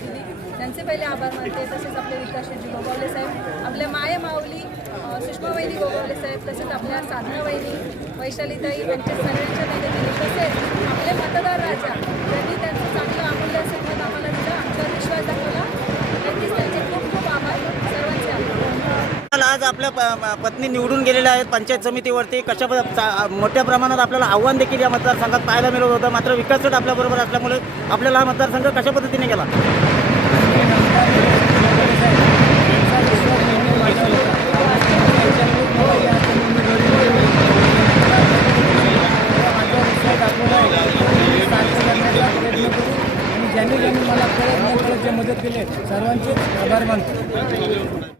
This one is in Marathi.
दिली, त्यांचे पहिले आभार मानते. तसेच आपले विकासजी गोगावले साहेब, आपल्या माय माऊली सुषमा वहिनी गोगावले साहेब, तसेच आपल्या साधना वहिनी, वैशालीताई, यांच्या सगळ्यांच्या मदतीने, तसेच आपले मतदार राजा त्यांनी त्यांचं चांगलं अमूल्य असं मत आम्हाला दिलं, आमच्यावर विश्वास दाखवला. नक्कीच त्यांचे खूप खूप आभार, सर्वांचे आभार. आज आपल्या पत्नी निवडून गेलेल्या आहेत पंचायत समितीवरती. कशा मोठ्या प्रमाणात आपल्याला आव्हान देखील या मतदारसंघात पाहायला मिळत होतं. मात्र विकास गट आपल्याबरोबर असल्यामुळे आपल्याला हा मतदारसंघ कशा पद्धतीने गेला? ज्यांनी मला परत जे मदत केले सर्वांचे आभार मानतो.